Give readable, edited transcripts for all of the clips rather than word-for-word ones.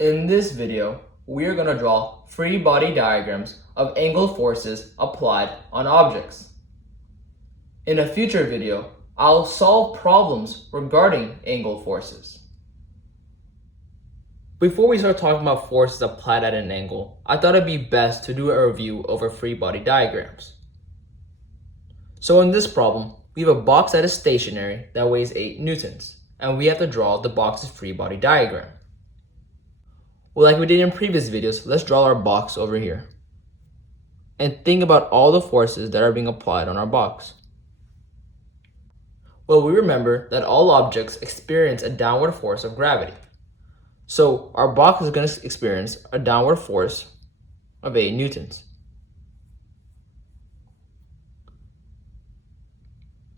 In this video, we are going to draw free body diagrams of angled forces applied on objects. In a future video, I'll solve problems regarding angled forces. Before we start talking about forces applied at an angle, I thought it'd be best to do a review over free body diagrams. So in this problem, we have a box that is stationary that weighs 8 newtons, and we have to draw the box's free body diagram. Well, like we did in previous videos, let's draw our box over here. And think about all the forces that are being applied on our box. Well, we remember that all objects experience a downward force of gravity. So our box is going to experience a downward force of 8 newtons.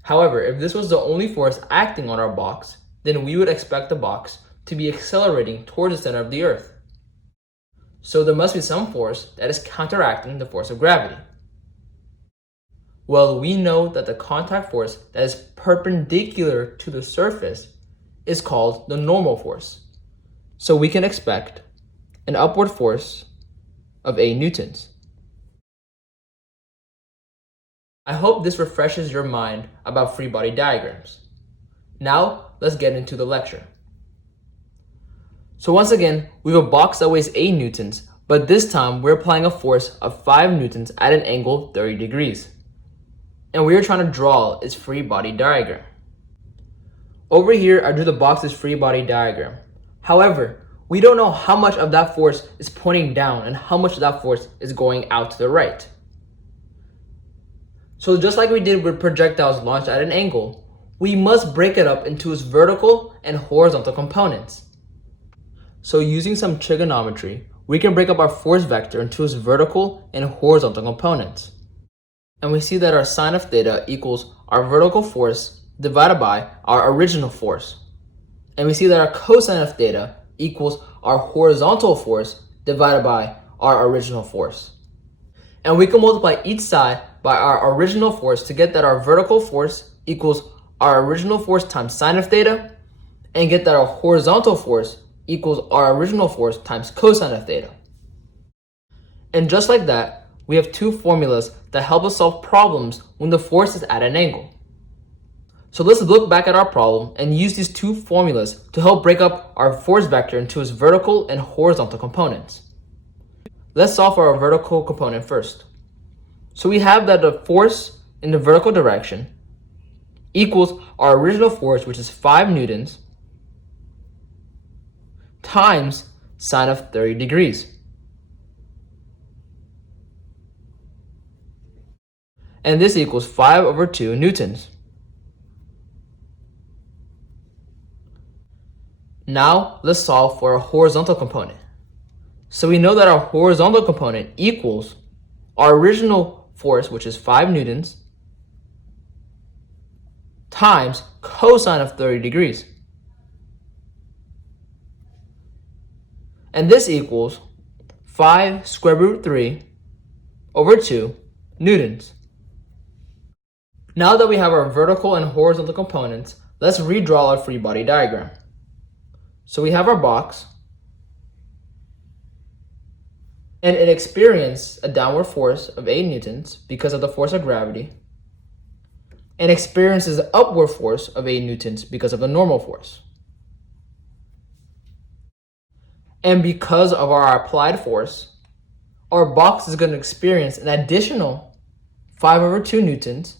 However, if this was the only force acting on our box, then we would expect the box to be accelerating towards the center of the earth. So there must be some force that is counteracting the force of gravity. Well, we know that the contact force that is perpendicular to the surface is called the normal force. So we can expect an upward force of 8 newtons. I hope this refreshes your mind about free body diagrams. Now, let's get into the lecture. So once again, we have a box that weighs 8 newtons, but this time we're applying a force of 5 newtons at an angle 30 degrees. And we are trying to draw its free body diagram. Over here, I drew the box's free body diagram. However, we don't know how much of that force is pointing down and how much of that force is going out to the right. So just like we did with projectiles launched at an angle, we must break it up into its vertical and horizontal components. So using some trigonometry, we can break up our force vector into its vertical and horizontal components. And we see that our sine of theta equals our vertical force divided by our original force. And we see that our cosine of theta equals our horizontal force divided by our original force. And we can multiply each side by our original force to get that our vertical force equals our original force times sine of theta, and get that our horizontal force equals our original force times cosine of theta. And just like that, we have two formulas that help us solve problems when the force is at an angle. So let's look back at our problem and use these two formulas to help break up our force vector into its vertical and horizontal components. Let's solve for our vertical component first. So we have that the force in the vertical direction equals our original force, which is 5 newtons, times sine of 30 degrees. And this equals 5 over 2 newtons. Now let's solve for a horizontal component. So we know that our horizontal component equals our original force, which is 5 newtons, times cosine of 30 degrees. And this equals 5 square root 3 over 2 newtons. Now that we have our vertical and horizontal components, let's redraw our free body diagram. So we have our box, and it experienced a downward force of 8 newtons because of the force of gravity, and experiences an upward force of 8 newtons because of the normal force. And because of our applied force, our box is going to experience an additional 5 over 2 newtons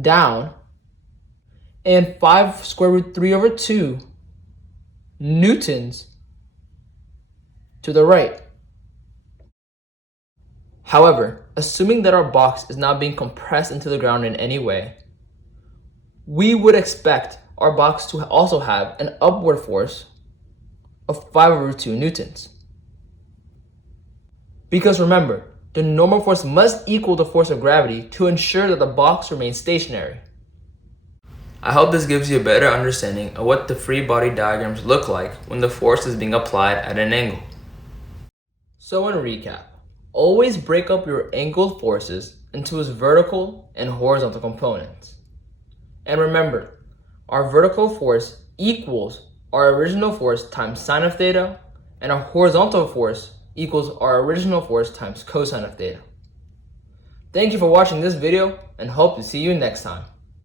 down and 5 square root 3 over 2 newtons to the right. However, assuming that our box is not being compressed into the ground in any way, we would expect our box to also have an upward force of 5 over 2 newtons. Because remember, the normal force must equal the force of gravity to ensure that the box remains stationary. I hope this gives you a better understanding of what the free body diagrams look like when the force is being applied at an angle. So in recap, always break up your angled forces into its vertical and horizontal components. And remember, our vertical force equals our original force times sine of theta, and our horizontal force equals our original force times cosine of theta. Thank you for watching this video and hope to see you next time.